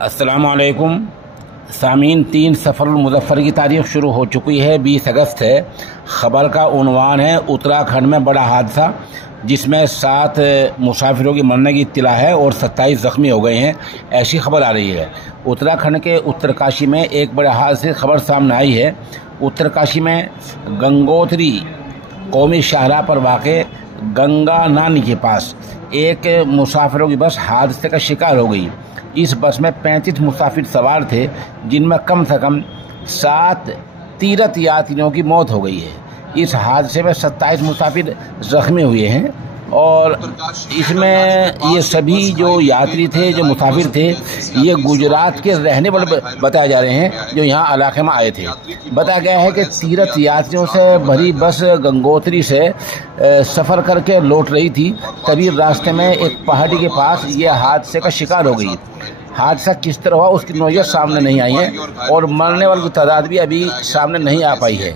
अस्सलामुअलैकुम सामीन। 3 सफ़रुल मुज़फ़्फ़र की तारीख़ शुरू हो चुकी है। 20 अगस्त है। ख़बर का उन्वान है उत्तराखंड में बड़ा हादसा, जिसमें 7 मुसाफिरों की मरने की इत्तला है और 27 ज़ख्मी हो गए हैं, ऐसी खबर आ रही है। उत्तराखंड के उत्तरकाशी में एक बड़े हादसे की खबर सामने आई है। उत्तरकाशी में गंगोत्री कौमी शाहराह पर वाक़े गंगा नानी के पास एक मुसाफिरों की बस हादसे का शिकार हो गई। इस बस में 35 मुसाफिर सवार थे, जिनमें कम से कम 7 तीर्थ यात्रियों की मौत हो गई है। इस हादसे में 27 मुसाफिर जख्मी हुए हैं और इसमें ये सभी जो यात्री थे, जो मुसाफिर थे, ये गुजरात के रहने वाले बताए जा रहे हैं, जो यहाँ इलाके में आए थे। बताया गया है कि तीर्थ यात्रियों से भरी बस गंगोत्री से सफ़र करके लौट रही थी, तभी रास्ते में एक पहाड़ी के पास ये हादसे का शिकार हो गई। हादसा किस तरह हुआ उसकी नौयत सामने नहीं आई है और मरने वालों की तादाद भी अभी सामने नहीं आ पाई है।